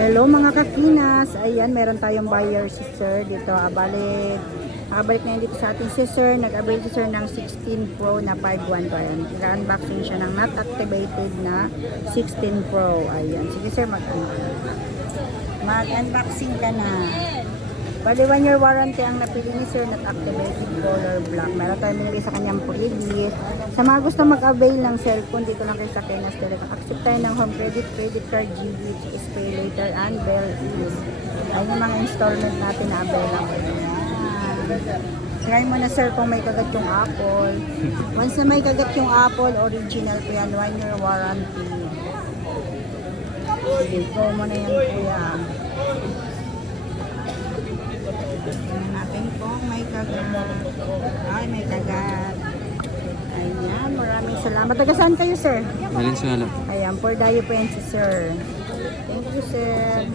Hello mga kakinas. Ayan, meron tayong buyer si sir dito. Balik na dito sa ating si sir. Nag-avail si sir ng 16 Pro na 512. Ayan, i-unboxing siya ng not activated na 16 Pro. Ayan, sige sir, mag-unboxing ka na. Bali 1 year warranty ang napili ni sir, not activated, color black. Meron tayong binigay sa kanyang previous. Sa mga gusto mag-avail ng cellphone, dito lang kayo sa Kenas Direct. Accept tayo ng home credit, credit card, GBH, pay later, and Bell Use. Ayun yung mga installment natin na available. Try mo na sir kung may kagat yung Apple. Once na may kagat yung Apple, original po yan, 1 year warranty. Sige, go mo na yan kuya. Natin po may kagat. Ay, may kagat. Ayan, maraming salamat. Taga saan kayo, sir? Valenzuela. Ayan, for dayo po yan si sir. Thank you, sir.